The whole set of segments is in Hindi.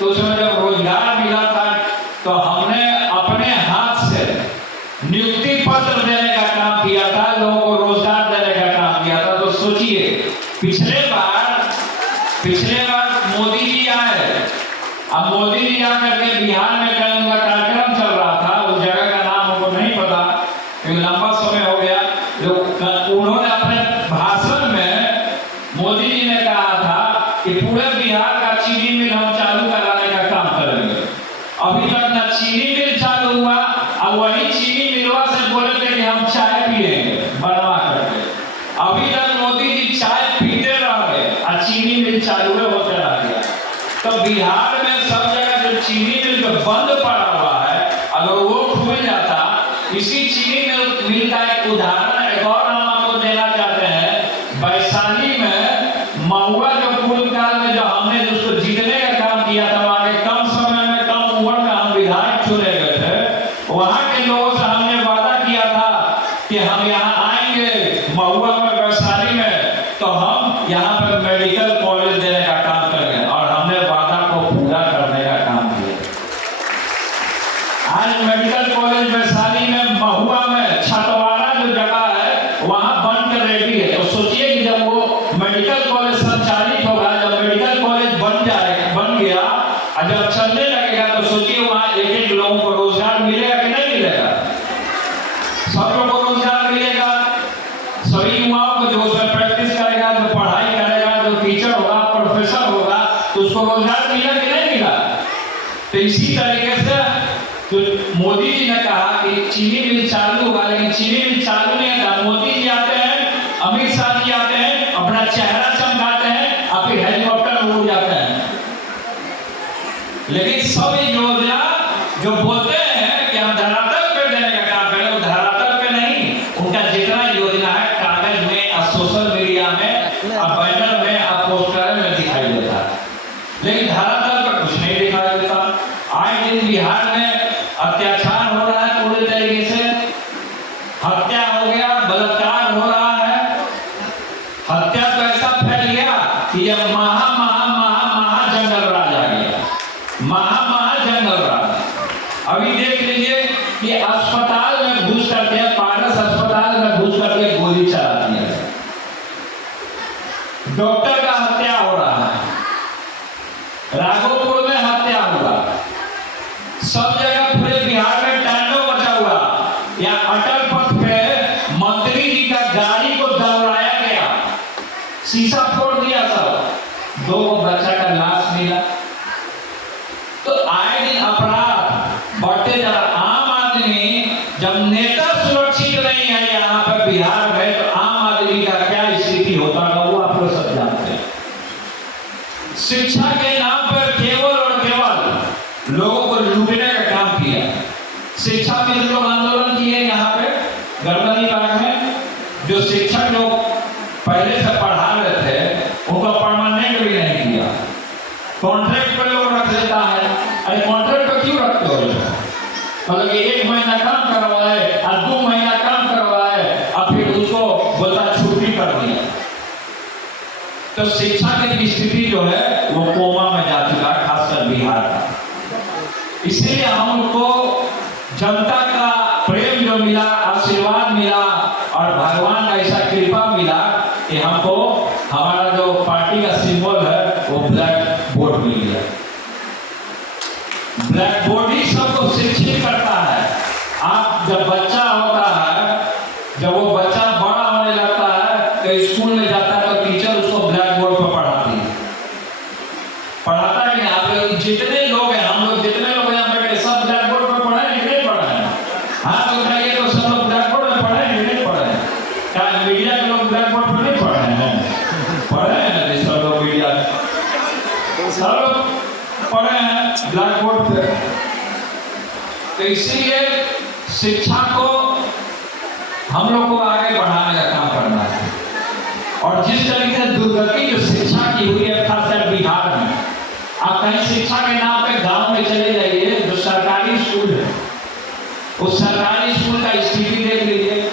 तो उसमें जब रोजगार मिला था तो हमने अपने हाथ से नियुक्ति पत्र देने का काम किया था, लोगों को रोजगार देने का काम किया था। तो सोचिए पिछले बार मोदी जी आए, अब मोदी जी आकर के बिहार में कल उनका कार्यक्रम चल रहा था, उस जगह का नाम हमको नहीं पता क्योंकि लंबा समय हो गया। उन्होंने अपने भाषण में मोदी जी ने कहा था कि पूरे बिहार का चीनी मिल हम चालू कराने का काम करेंगे। अभी तक न चीनी मिल चालू हुआ, अब वही चीनी मिलवा से बोले थे कि हम चाय पिएंगे बनवा करके। अभी तक मोदी जी चाय पीते रह गए और चीनी मिल चालू होते रह गया। तो बिहार में सब जगह जो चीनी मिल जो बंद पड़ा हुआ है, अगर वो खुल जाता, इसी चीनी मिल का एक उदाहरण एक और हम आपको देना चाहते हैं। वैशाली में महुआ जो पुल काल में जो हमने जिसको जीतने का काम किया था, वहां के कम समय में कम उम्र में हम विधायक चुने गए थे। वहां के लोगों से हमने वादा किया था कि हम यहाँ आएंगे महुआ में, वैशाली में, तो हम यहाँ पर मेडिकल कॉलेज देने का काम करेंगे और हमने वादा को पूरा करने का काम किया। आज मेडिकल कॉलेज वैशाली में, महुआ में, छतवाड़ा जो जगह है वहां बनकर रेडी है। तो सोचिए कि जब वो मेडिकल कॉलेज संचालित होगा, जब मेडिकल कॉलेज बन गया और जब चलने लगेगा, तो सोचिए वहां एक एक लोगों को रोजगार मिलेगा कि नहीं मिलेगा? सब लोगों को रोजगार मिलेगा। सभी युवाओं को जो उसमें प्रैक्टिस करेगा, जो पढ़ाई करेगा, जो टीचर होगा, प्रोफेसर होगा, तो उसको रोजगार मिला कि नहीं मिला? तो इसी तरीके से तो मोदी जी ने कहा कि चीनी मिल चालू होगा, लेकिन चीनी मिल चालू नहीं था। मोदी जी आते हैं, अमित शाह जी आते हैं, अपना चेहरा चमकाते हैं और फिर हेलीकॉप्टर में उड़ जाते हैं। लेकिन सब योजना जो बोलते हैं कि हम धरातल पे देने का काम करें, वो धरातल पे नहीं, उनका जितना योजना है कागज में और सोशल मीडिया में और बैनर में और पोस्टर में दिखाई देता है, लेकिन धरातल पर कुछ नहीं दिखाई देता। आए दिन बिहार में अत्याचार हो रहा है, पूरे तरीके से हत्या हो गया, बलात्कार हो रहा है। हत्या तो ऐसा फैल गया कि यह महा जंगल राज आ गया, महा जंगल राज। अभी देख लीजिए कि अस्पताल में घुस करके, पारस अस्पताल में घुस करके गोली चलाती है, डॉक्टर का हत्या हो रहा है, राघोपुर में हत्या हुआ, सब जगह पूरे बिहार में टांडो बचा हुआ। या अटल पथ पे मंत्री जी का गाड़ी को दौड़ाया गया, शीशा फोड़ दिया सब, 2 बच्चा का लाश मिला। तो आए दिन अपराध बढ़ते जा रहा। आम आदमी जब नेता सुरक्षित नहीं है यहाँ पे बिहार में, तो आम आदमी का क्या स्थिति होता है वो आप लोग सब जानते हैं। शिक्षा के नाम पर केवल और केवल लोगों को लूटने का काम किया। शिक्षा के लोग आंदोलन किए यहाँ पे गर्दनी बाग में, जो शिक्षक लोग पहले से पढ़ा रहे थे उनको परमानेंट भी नहीं किया, कॉन्ट्रैक्ट पर लोग रख देता है। अरे कॉन्ट्रैक्ट पर क्यों रखते हो? मतलब 1 महीना काम करवाए और 2 महीना काम करवाए और फिर उसको बोलता छुट्टी कर दिया। तो शिक्षा की स्थिति जो है वो कोमा में जा चुका है, खासकर बिहार का। इसलिए हमको जनता का प्रेम जो मिला, आशीर्वाद मिला और भगवान का ऐसा कृपा मिला कि हमको हमारा जो पार्टी का सिंबल है वो ब्लैक बोर्ड मिल गया। ब्लैक बोर्ड ही सबको शिक्षित करता है। आप जब बच्चा होता है, जब वो बच्चा बड़ा होने लगता है तो स्कूल में जाता है तो टीचर उसको ब्लैक बोर्ड पर पढ़ाती है, पढ़ाता है कि आप लोग जितने लोग हैं, हम लोग जितने लोग यहाँ पे सब ब्लैक बोर्ड पर पढ़े कि नहीं पढ़े? हाथ उठाइए तो सब लोग ब्लैक बोर्ड में पढ़े कि नहीं पढ़े? क्या मीडिया के लोग ब्लैक बोर्ड पर नहीं पढ़े हैं? पढ़े हैं सब लोग, मीडिया सब लोग पढ़े हैं ब्लैक बोर्ड पे। तो इसीलिए शिक्षा को हम लोग को आगे बढ़ाने का काम करना है। और जिस तरीके से दुर्गति जो शिक्षा की हुई है खासकर बिहार में, आप कहीं शिक्षा के नाम पे गांव में चले जाइए, जो सरकारी स्कूल है उस सरकारी स्कूल का स्थिति देख लीजिए।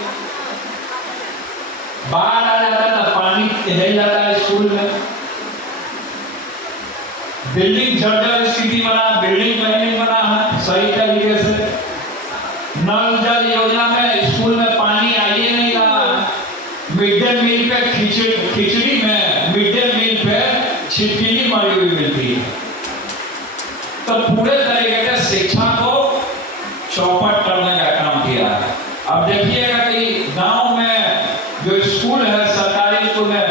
बाढ़ आ जाता है, पानी रह जाता है स्कूल में, बिल्डिंग जर्जर स्थिति बना, बिल्डिंग नहीं बना है सही तरीके से। नल जल योजना में स्कूल में पानी आइए नहीं रहा। मिड डे मील पे खिचड़ी में मिड डे मील पे छिपकली मरी हुई मिलती है। तो पूरे तरीके से शिक्षा को चौपट करने का काम किया है। अब देखिएगा कि गांव में जो स्कूल है, सरकारी स्कूल में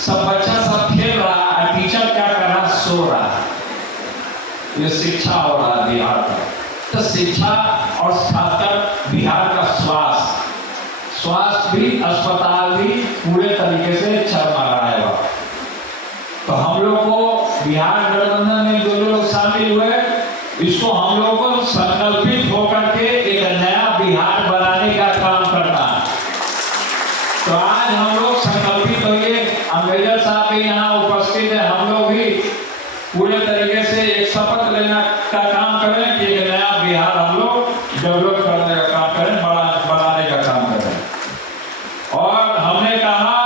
सब बच्चा सब खेल रहा है, टीचर क्या कर रहा, सो रहा है। ये शिक्षा हो रहा है बिहार का। तो शिक्षा और खासकर बिहार का स्वास्थ्य भी, अस्पताल भी पूरे तरीके से चरमरा है। तो हम लोग को बिहार गठबंधन में जो लोग शामिल हुए, इसको हम लोग को संकल्पित होकर के एक नया बिहार बनाने का काम करना है। तो आज हम लोग संकल्पित होंगे, अम्बेडकर साहब भी यहाँ उपस्थित है, हम लोग भी पूरे तरीके से एक शपथ लेना का काम करें कि एक नया बिहार हम लोग डेवलप करने का काम करें, बनाने का काम करें। और हमने कहा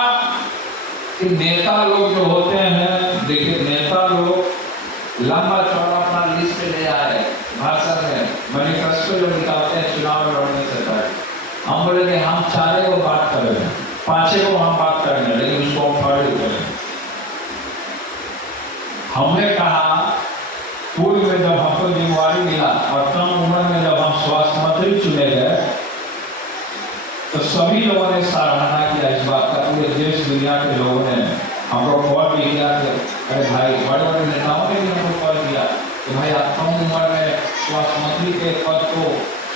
कि नेता लोग जो होते हैं, देखिए नेता लोग लंबा चौड़ा अपना लिस्ट ले आए, भाषण में मैनिफेस्टो जो निकालते हैं चुनाव लड़ने से पहले, हम बोले कि हम 4 को बात करेंगे, 5 को हम बात करेंगे, लेकिन उसको हम फॉलो करेंगे। हमने कहा पूर्व में जब हमको जिम्मेवारी मिला और कम उम्र में जब हम स्वास्थ्य मंत्री चुने गए, तो सभी लोगों ने सराहना किया इस बात का। पूरे देश दुनिया के लोगों ने हमको कॉल भी किया कि अरे भाई, बड़े बड़े नेताओं ने भी हमको कॉल किया कि भाई आप कम उम्र में स्वास्थ्य मंत्री के पद को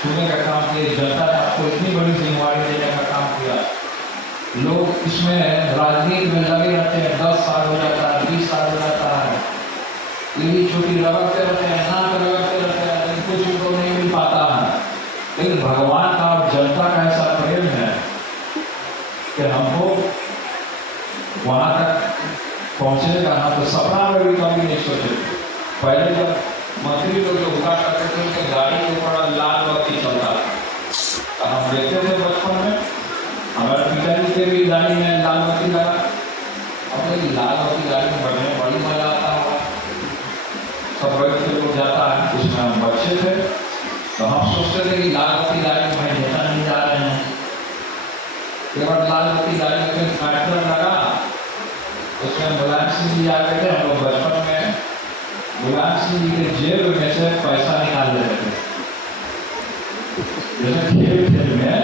छूने का काम किए, जनता ने आपको इतनी बड़ी जिम्मेवारी देने का काम किया। लोग इसमें राजनीति में लगे रहते हैं, 10 साल हो जाता है, 20 साल हो जाता है, यही छोटी रगड़ते रहते हैं, नाक रगड़ते रहते हैं, लेकिन कुछ उनको नहीं मिल पाता है। लेकिन भगवान का और जनता का ऐसा प्रेम है कि हमको वहां तक पहुंचने का हम तो सपना में भी कभी नहीं सोचे। पहले जब मंत्री लोग जो हुआ करते थे, उनके गाड़ी के ऊपर लाल बत्ती चलता, तो हम देखते थे बचपन में, हमारे पिताजी के भी गाड़ी में लाल बत्ती लगा। अब लाल बत्ती गाड़ी में बढ़ने में बड़ी मजा आता होगा, सब बैठ के लोग जाता है। उसमें हम बच्चे थे तो हम सोचते थे कि लाल बत्ती गाड़ी में भाई नेता नहीं जा रहे हैं। एक बार लाल बत्ती गाड़ी में ट्रैक्टर लगा, उसमें मुलायम सिंह जी आ गए थे। हम लोग बचपन में मुलायम सिंह जी के जेब में से पैसा निकाल लेते थे। जैसे खेल में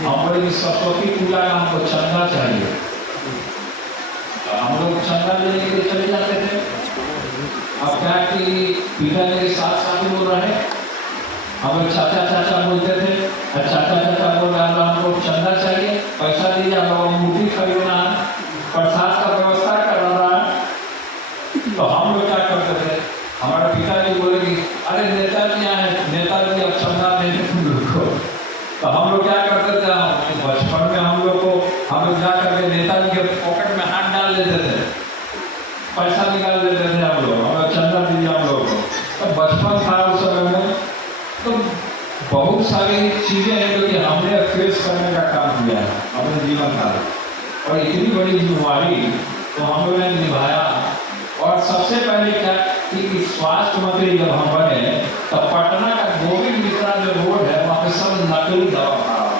हम बड़ी सरस्वती पूजा का हमको चंदा चाहिए, तो हम लोग चंदा लेने के लिए चले जाते थे। अब क्या कि पिताजी के साथ बोल रहे, हम चाचा चाचा बोलते थे, चाचा चाचा बोल रहे हैं हमको चंदा चाहिए, पैसा दीजिए, हम मूर्ति खरीदना है, प्रसाद का व्यवस्था कर रहा है। तो हम लोग क्या करते थे, हमारे पिताजी बोले कि अरे नेताजी आए, नेताजी अब चंदा देते तुम लोग को। तो हम लोग क्या करते थे, बचपन में हम लोग जा करके नेताजी के पॉकेट में हाथ डाल देते थे, पैसा निकाल देते थे हम लोग चंदा दीजिए हम लोग को। तो बचपन था उस समय में, तो बहुत सारी चीजें हैं जो कि हमने फेस करने का काम किया है अपने जीवन काल, और इतनी बड़ी जिम्मेवारी तो हम लोगों ने निभाया। और सबसे पहले क्या कि स्वास्थ्य मंत्री जब हम बने, तो पटना का गोविंद मित्रा जो रोड है, वहाँ पे सब नकली दवा खा रहा,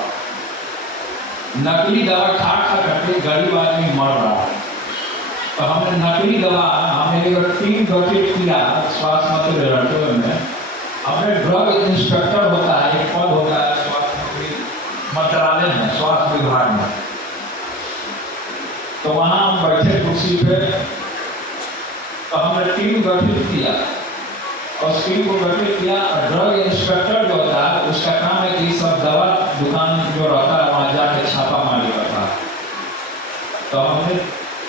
नकली दवा खा करके गरीब आदमी मर रहा है। तो हमने नकली दवा, हमने एक टीम गठित किया स्वास्थ्य मंत्री में। हमने ड्रग इंस्पेक्टर होता है, एक पद होता है स्वास्थ्य मंत्रालय में, स्वास्थ्य विभाग में। तो वहां हम बैठे कुर्सी पे, तो हमने टीम गठित किया, और उस टीम को गठित किया। ड्रग इंस्पेक्टर जो होता है, उसका काम है कि सब दवा दुकान जो रहता है वहां जाके छापा मारी करता है। तो हमने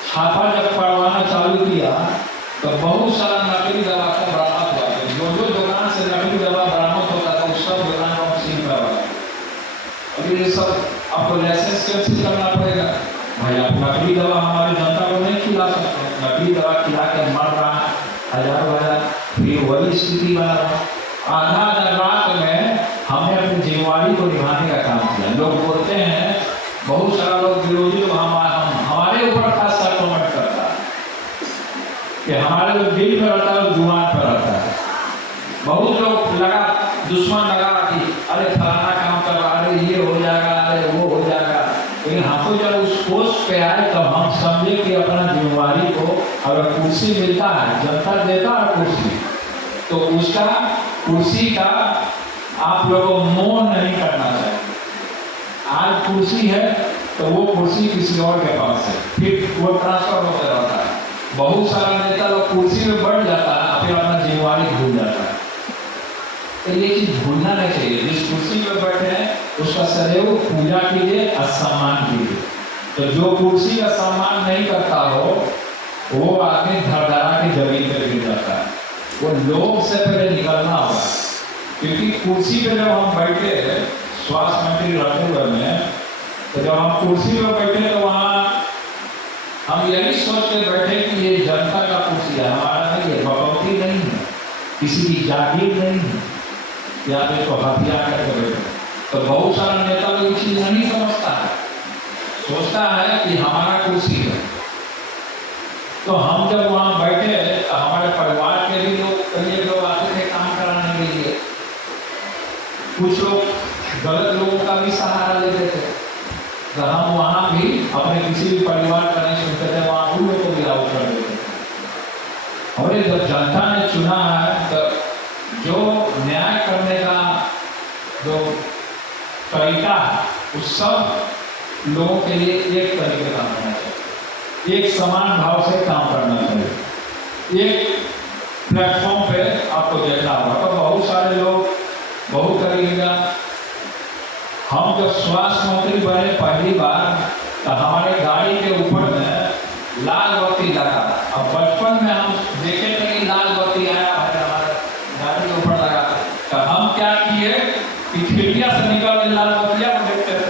छापा जब पड़वाना चालू किया, तो बहुत सारा नकली दवा का बरामद हुआ। जो दुकान से नकली दवा बरामद होता था, उस सब दुकान को सील करवाया। अभी ये सब आपको लाइसेंस कैंसिल करना पड़ेगा भाई, आप नकली दवा हमारी जनता को नहीं खिला सकते। नकली दवा खिला के मर रहा है हजारों हजार, फिर वही स्थिति बना रहा। आधा रात में हमने अपनी जिम्मेवारी को निभाने का काम किया। लोग बोलते हैं, बहुत सारा लोग विरोधी लोग हमारे ऊपर खास कमेंट करता है कि हमारे जो दिल में रहता है वो जुबान पर रहता है। दुश्मन लगा कि अरे फलाना काम करवा, अरे ये हो जाएगा, अरे वो हो जाएगा। लेकिन हमको जब उस पोस्ट पे आए तब हम समझे कि अपना जिम्मेवारी को, अगर कुर्सी मिलता है, जनता देता है कुर्सी, तो उसका कुर्सी का आप लोगों को मोह नहीं करना चाहिए। आज कुर्सी है तो वो कुर्सी किसी और के पास है, फिर वो ट्रांसफर होता रहता है। बहुत सारा नेता लोग कुर्सी में बढ़ जाता है, फिर अपना जिम्मेवारी भूल जाता है। तो ये चीज भूलना नहीं चाहिए। जिस कुर्सी पे बैठे हैं उसका सदैव पूजा कीजिए और सम्मान कीजिए। तो जो कुर्सी का सम्मान नहीं करता हो वो आदमी धड़धड़ा के जमीन पर गिर जाता है। वो लोग से पहले निकलना होगा, क्योंकि कुर्सी पे जब हम बैठे, स्वास्थ्य मंत्री रहते हुए में, तो जब हम कुर्सी पे बैठे तो वहाँ हम यही सोच के बैठे कि ये जनता का कुर्सी है, हमारा नहीं है, बकौती नहीं है, किसी की जागीर नहीं है, या तो हथियार करके बैठे। तो बहुत सारा नेता लोग चीज नहीं समझता है, सोचता है कि हमारा कुर्सी है। तो हम जब वहाँ बैठे तो हमारे परिवार के भी लोग, कई लोग आते थे काम कराने के लिए, कुछ लोग गलत लोगों का भी सहारा लेते थे। तो हम वहाँ भी अपने किसी भी परिवार का नहीं सुनते थे, वहाँ उन लोगों को भी आउट कर देते थे। और जब जनता ने चुना है तो जो न्याय करने का जो तरीका है उस सब लोगों के लिए एक तरीके का होना चाहिए, एक समान भाव से काम करना चाहिए। एक प्लेटफॉर्म पे आपको देखना होगा। तो बहुत सारे लोग बहुत करेगा। हम जब स्वास्थ्य मंत्री बने पहली बार तो हमारे गाड़ी के ऊपर में लाल बत्ती लगा। अब बचपन में हम देखे थे कि लाल बत्ती आया है हमारे गाड़ी के ऊपर लगा, तो हम क्या किए कि खिड़कियां से निकल के लाल बत्तियां को देखते थे।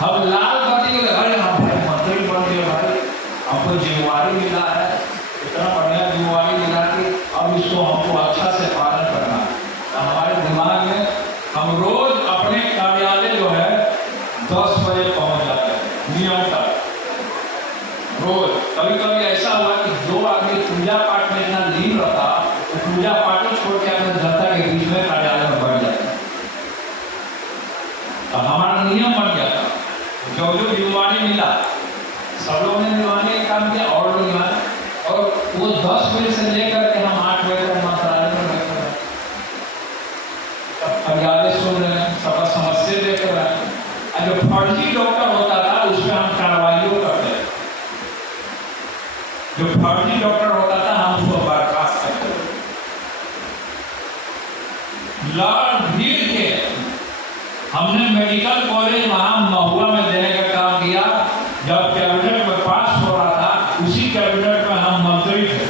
हम लाल बत्ती को, अरे हम भाई मंत्री बन गए, भाई हमको जिम्मेवारी मिला है, इतना बढ़िया जिम्मेवारी मिला कि अब इसको हमको अच्छा से पालन करना है। हमारे दिमाग में हम रोज अपने कार्यालय जो है 10 बजे पहुंच जाते हैं नियम तक रोज। कभी कभी ऐसा हुआ कि दो आदमी पूजा पाठ में इतना लीन रहता, तो पूजा पाठ को छोड़ के अपने जनता के बीच में कार्यालय में बढ़ जाता। तो हमारा नियम बन गया था, जो जो जिम्मेवारी मिला सब लोगों ने निभाने का काम किया और लोग निभाए। और वो 10 बजे से लेकर के हम 8 बजे तक मंत्रालय में बैठे हैं, फरियादें सुन रहे हैं, सबका समस्या देख रहे हैं। जो फर्जी डॉक्टर होता था उस पर हम कार्रवाइयों करते हैं, जो फर्जी डॉक्टर होता था हम उसको बर्खास्त करते हैं। लड़ भीड़ के हमने मेडिकल कॉलेज वहां महुआ में देने का काम किया। जब कैबिनेट में पास हो रहा था उसी कैबिनेट में हम मंत्री थे,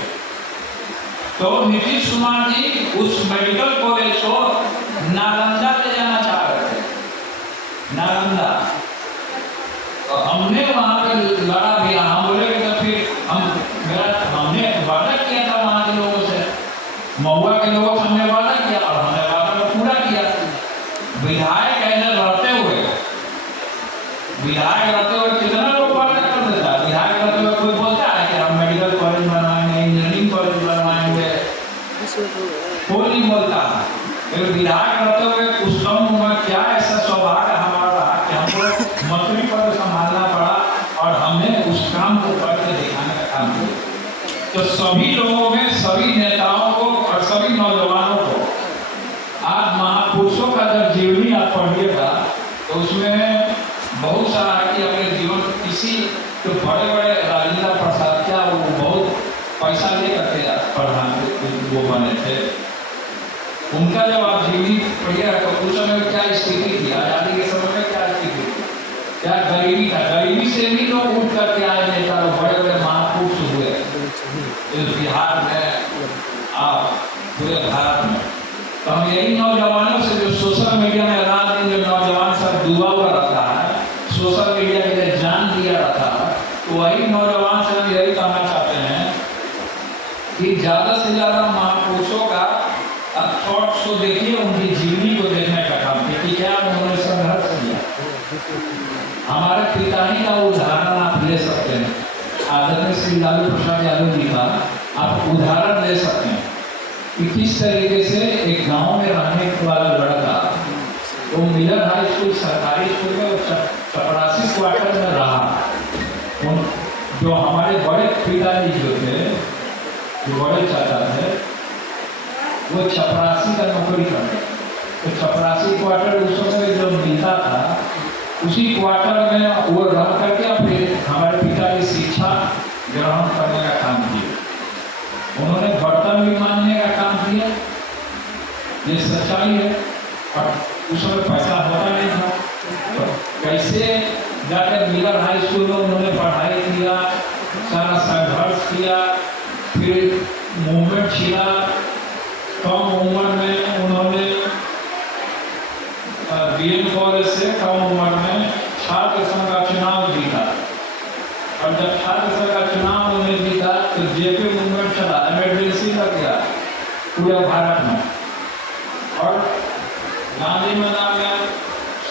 तो नीतीश कुमार जी उस मेडिकल कॉलेज को नालंदा ले जाना चाह रहे थे, नालंदा। तो हमने वहां पे लड़ा भी, हम बोले कि तो फिर हमने वादा किया था वहां के लोगों से, महुआ के लोगों से हमने वादा किया और हमने वादा को पूरा किया। विधायक रहते हुए कितना लोग वादा कर देता है। विधायक रहते हुए कोई बोलता है कि हम मेडिकल कॉलेज बनवाएंगे, इंजीनियरिंग कॉलेज बनवाएंगे, कोई नहीं बोलता। लेकिन विधायक रहते हुए उस कम उम्र में क्या ऐसा सौभाग्य हमारा रहा कि हमको मंत्री पद संभालना पड़ा और हमने उस काम को करके दिखाने का काम किया। तो सभी लोगों में, सभी नेताओं को और सभी नौजवानों को आज महापुरुषों का जब जीवनी आप पढ़िएगा तो उसमें बहुत सारा है कि अपने जीवन किसी तो बड़े बड़े राजेंद्र प्रसाद क्या वो बहुत पैसा लेकर के प्रधान वो बने थे। उनका जब आप जीवनी पढ़िएगा तो उस समय क्या स्थिति थी, आजादी के समय में क्या स्थिति थी, क्या गरीबी था। गरीबी से भी लोग उठ करके आए नेता लोग, बड़े बड़े महापुरुष हुए बिहार में, आप पूरे भारत में। तो हम यही नौजवानों से जो सोशल मीडिया में रात दिन जो नौजवान सब डूबा हुआ रहता है, सोशल मीडिया के लिए जान दिया रहता है, तो वही नौजवान से हम यही कहना चाहते हैं कि ज़्यादा से ज़्यादा महापुरुषों का थॉट्स को देखिए, उनकी जीवनी को देखने का काम कीजिए, क्या उन्होंने संघर्ष किया। हमारे पिताजी का उदाहरण आप ले सकते हैं, आदरणीय श्री लालू प्रसाद यादव जी का आप उदाहरण ले सकते हैं। कि किस तरीके से एक गांव में रहने वाला लड़का वो मिलर हाई स्कूल सरकारी स्कूल में चपरासी क्वार्टर में रहा। उन जो हमारे बड़े पिताजी जो थे, जो बड़े चाचा थे, वो चपरासी का नौकरी करते। तो चपरासी क्वार्टर उस समय जो मिलता था, उसी क्वार्टर में वो रह करके अपने हमारे पिताजी शिक्षा ग्रहण करने का काम किया। उन्होंने बर्तन भी मांजने का काम किया, ये सच्चाई है। और उस समय पैसा होता नहीं था, तो कैसे जाकर मिलर हाई स्कूल में उन्होंने पढ़ाई किया, सारा संघर्ष किया, फिर मूवमेंट छिड़ा। कम उम्र में उन्होंने बीएम कॉलेज से कम उम्र में छात्र संघ का चुनाव जीता। और जब छात्र संघ का चुनाव उन्होंने जीता तो जेपी मूवमेंट चला, इमरजेंसी लग गया पूरे भारत में। और गांधी मैदान में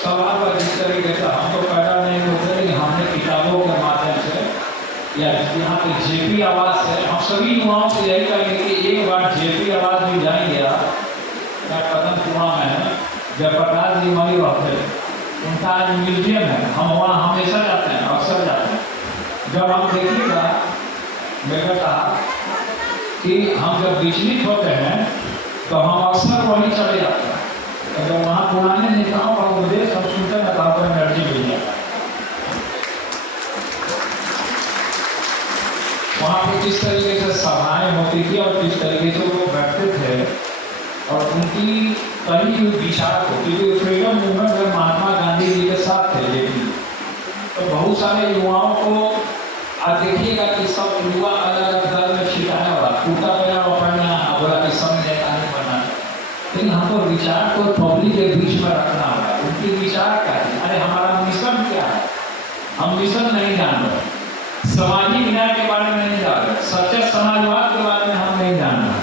सभा पर जिस तरीके से हम तो पैदा नहीं होते, लेकिन हमने किताबों के माध्यम से या यहाँ पे जेपी आवाज से हम सभी युवाओं से यही कहेंगे कि एक बार जेपी आवाज भी जाएंगे आप, कदम कुआं में है, जयप्रकाश जी वही रहते, उनका आज म्यूजियम है, हम वहाँ हमेशा जाते हैं, अक्सर जाते हैं। जब हम देखिएगा मैंने कहा कि हम जब विचलित होते हैं तो हम अक्सर वहीं चले जाते हैं। तो जब वहाँ पुराने नेताओं का उपदेश हम सुनते हैं तो आपको एनर्जी मिल जाता है। वहाँ पे किस तरीके से सभाएं होती थी और किस तरीके से वो बैठते थे और उनकी कई विचार को, क्योंकि फ्रीडम मूवमेंट में महात्मा गांधी जी के साथ थे। लेकिन तो बहुत सारे युवाओं को आज देखिएगा कि सब युवा अलग अलग दल में छिटाने वाला कुर्ता पजामा पहनना, बोला कि सब नेता नहीं बनना। लेकिन हमको विचार को पब्लिक के बीच में रखना होगा। उनकी विचार क्या है? अरे हमारा मिशन क्या है? हम मिशन नहीं जान रहे, सामाजिक न्याय के बारे में नहीं जान रहे, सच्चे समाजवाद के बारे में हम नहीं जान रहे,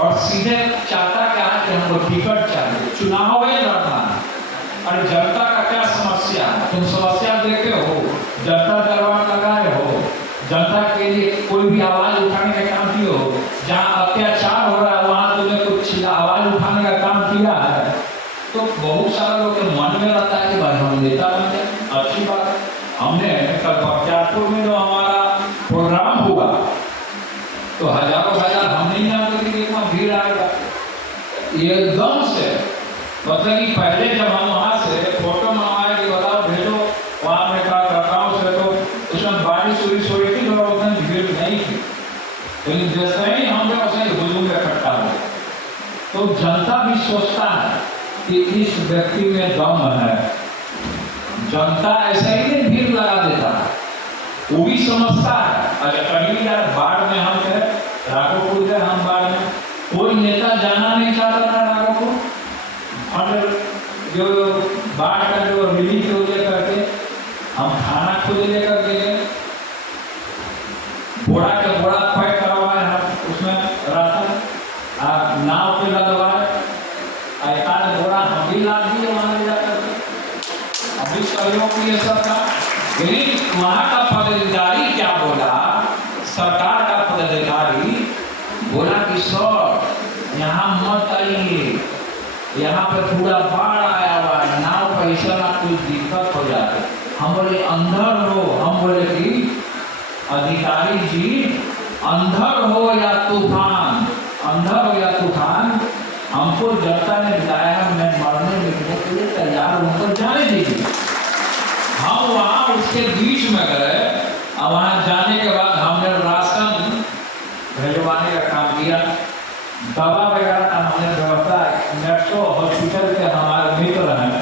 और सीधे चाहता क्या है कि हमको टिकट चाहिए, चुनाव में लड़ना है। अरे जनता का क्या समस्या है? तुम समस्या देखे हो, जनता दरबार लगाए हो, जनता के लिए कोई भी आवाज उठाने का काम किए हो? जहाँ अत्याचार हो रहा है वहाँ तुमने कुछ आवाज उठाने का काम किया है? तो बहुत सारे लोग के मन में रहता है कि भाई हम नेता बन जाए, अच्छी बात है। हमने कल बख्तियारपुर में जो हमारा प्रोग्राम हुआ तो हजारों हजार हम नहीं जानते थे कि इतना भीड़ आएगा। एकदम से मतलब कि पहले जब हम वहाँ से फोटो मंगवाए कि बताओ भेजो, वहाँ में काकाओं से, तो उसमें बारिश उरिश हो रही थी, तो उतनी भीड़ नहीं थी। लेकिन जैसे ही हम जब उसे हुजूम में इकट्ठा हुए तो जनता भी सोचता है कि इस व्यक्ति में दम है। जनता ऐसा ही नहीं भीड़ लगा देता है, वो भी समझता है। अगर कहीं यार बाढ़ में हम थे, राघोपुर गए हम बाढ़ में, कोई नेता जाना नहीं चाहता था राघोपुर। और जो बाढ़ का जो रिलीफ हो गया करके हम खाना खुद लेकर के गए, बोरा के बोरा पैक करवाए, हम उसमें राशन नाव पे लगवाए, एक आध बोरा हम भी ला दिए वहाँ ले जाकर के। अभी सहयोग किए सबका। लेकिन वहाँ का पदाधिकारी क्या बोला, सरकार का पदाधिकारी बोला कि सर यहाँ मत आइए, यहाँ पे पूरा बाढ़ आया हुआ, नाव पर ऐसा ना कुछ दिक्कत हो जाए। हम बोले अंदर हो, हम बोले कि अधिकारी जी अंदर हो या तूफान, अंदर हो या तूफान, हमको जनता ने बताया, मैं मरने लिखने के लिए तैयार उनको जाने दीजिए। हम वहाँ उसके बीच में गए और वहाँ जाने के बाद हमने राशन भिजवाने का काम किया, दवा वगैरह का हमने व्यवस्था, नेक्सो हॉस्पिटल के हमारे मित्र हैं,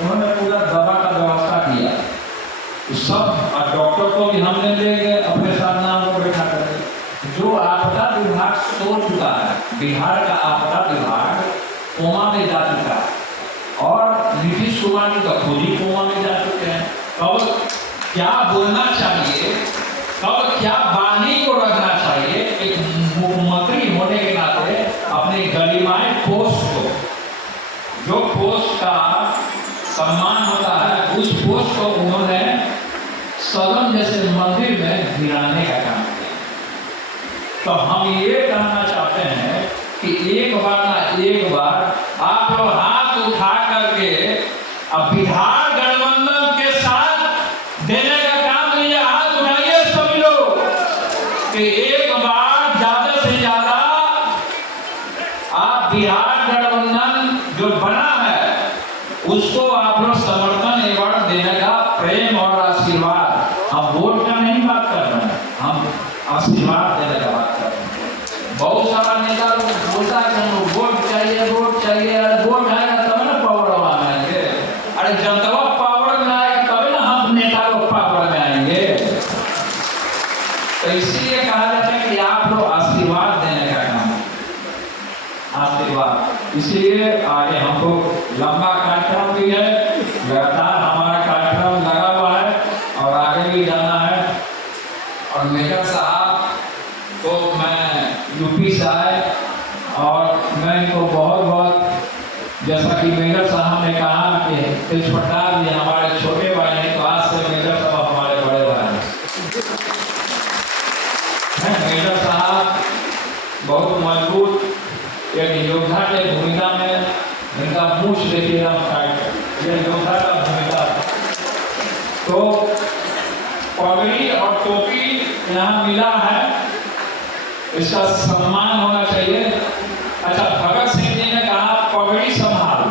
उन्होंने पूरा दवा का व्यवस्था किया सब। और डॉक्टर को भी हमने ले गए अपने साथ नाम को बैठा करके। जो आपदा विभाग सो चुका है, बिहार का आपदा विभाग कोमा में जा चुका है, और नीतीश कुमार जी का खुद ही कोमा में जा चुके हैं। कब क्या बोलना चाहिए, कब क्या वाणी को रखना चाहिए, एक मुख्यमंत्री होने के नाते अपने गलिमाए पोस्ट को, जो पोस्ट का सम्मान होता है, उस पोस्ट को उन्होंने सदन जैसे मंदिर में गिराने का काम किया। तो हम ये कहना चाहते हैं कि एक बार आप लोग हाथ उठा करके अब बिहार गठबंधन के साथ देने का काम लिया। हाथ उठाइए सभी लोग कि एक बार ज्यादा से ज्यादा आप बिहार गठबंधन जो बना है उसको आप लोग समर्थन एवं देने का प्रेम और आशीर्वाद। हम वोट का नहीं बात कर रहे हैं, हम आशीर्वाद देने का बात कर रहे हैं। बहुत सारा नेता लोग बोलता है कि हम वोट चाहिए, वोट चाहिए। अरे वोट आएगा तब ना पावर में आएंगे। अरे जनता पावर में आएगा तब ना हम नेता लोग पावर में आएंगे। तो इसीलिए कहा जाता है कि आप लोग आशीर्वाद देने का काम, आशीर्वाद। इसलिए आगे हमको लंबा कार्यक्रम भी है, लगातार हमारा कार्यक्रम लगा हुआ है और आगे भी जाना है। और मेजर साहब तो मैं यूपी से आए और मैं इनको बहुत बहुत, जैसा कि मेजर साहब ने कहा कि तेज प्रताप जी हमारे छोटे भाई हैं, तो आज से मेजर साहब हमारे बड़े भाई हैं। मेजर साहब बहुत मजबूत एक योद्धा के भूमिका में, इनका मूछ देखिएगा, ये योद्धा का भूमिका। तो पगड़ी और टोपी यहाँ मिला है, इसका सम्मान होना चाहिए। अच्छा, भगत सिंह जी ने कहा पगड़ी संभाल।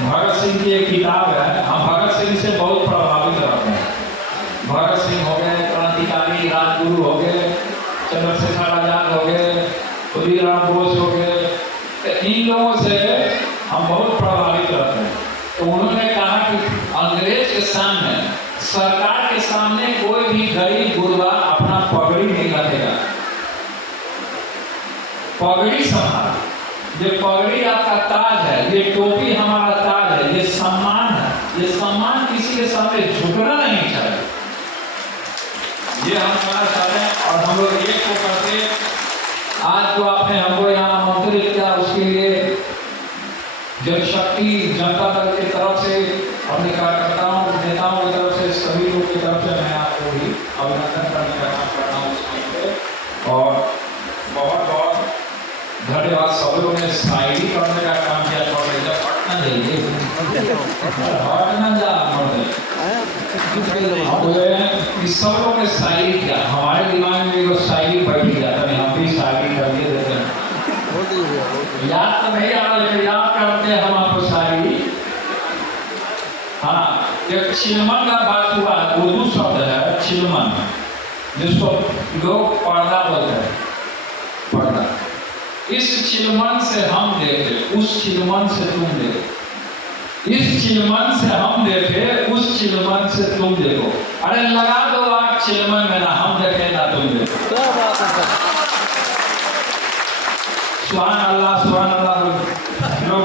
भगत सिंह की एक किताब है, हम भगत सिंह से बहुत प्रभावित रहते हैं। भगत सिंह हो गए, क्रांतिकारी राजगुरु हो गए, चंद्रशेखर आजाद हो गए, खुदीराम बोस हो गए, तो इन लोगों से हम बहुत प्रभावित रहते हैं। तो उन्होंने कहा कि अंग्रेज के सामने, सरकार के सामने कोई भी गरीब गुरबा अपना पगड़ी नहीं रखेगा। पगड़ी संभाल। ये पगड़ी आपका ताज है, ये टोपी हमारा ताज है, ये सम्मान है। ये सम्मान किसी के सामने झुकना नहीं चाहिए, ये हम कहना चाहते हैं। और हम लोग एक को करते, आज जो आपने हमको यहाँ मंत्री किया उसके लिए जनशक्ति जनता दल की तरफ से, अपने कार्यकर्ताओं नेताओं की तरफ से, सभी लोगों की तरफ से मैं आपको भी अभिनंदन करने का काम करता हूँ। और बहुत बहुत धन्यवाद। सब लोगों ने शायरी करने का काम किया। पटना जाइए, पटना जा सब लोगों ने शायरी किया। हमारे दिमाग में जो शायरी बैठ जाता है, हम भी शायरी कर दिए देते हैं। याद तो नहीं आ रहा, लेकिन याद करते हैं हम आपको शायरी। हाँ, एक चिलमन का बात हुआ, उर्दू शब्द है चिलमन, जिसको लोग पर्दा बोलते हैं, पर्दा। इस चिलमन से हम देखे, उस चिलमन से तुम देखो। इस चिलमन से हम देखे, उस चिलमन से तुम देखो। अरे लगा दो आग चिलमन में, ना हम देखे ना तुम देखो। सुभान अल्लाह, सुभान अल्लाह। लोग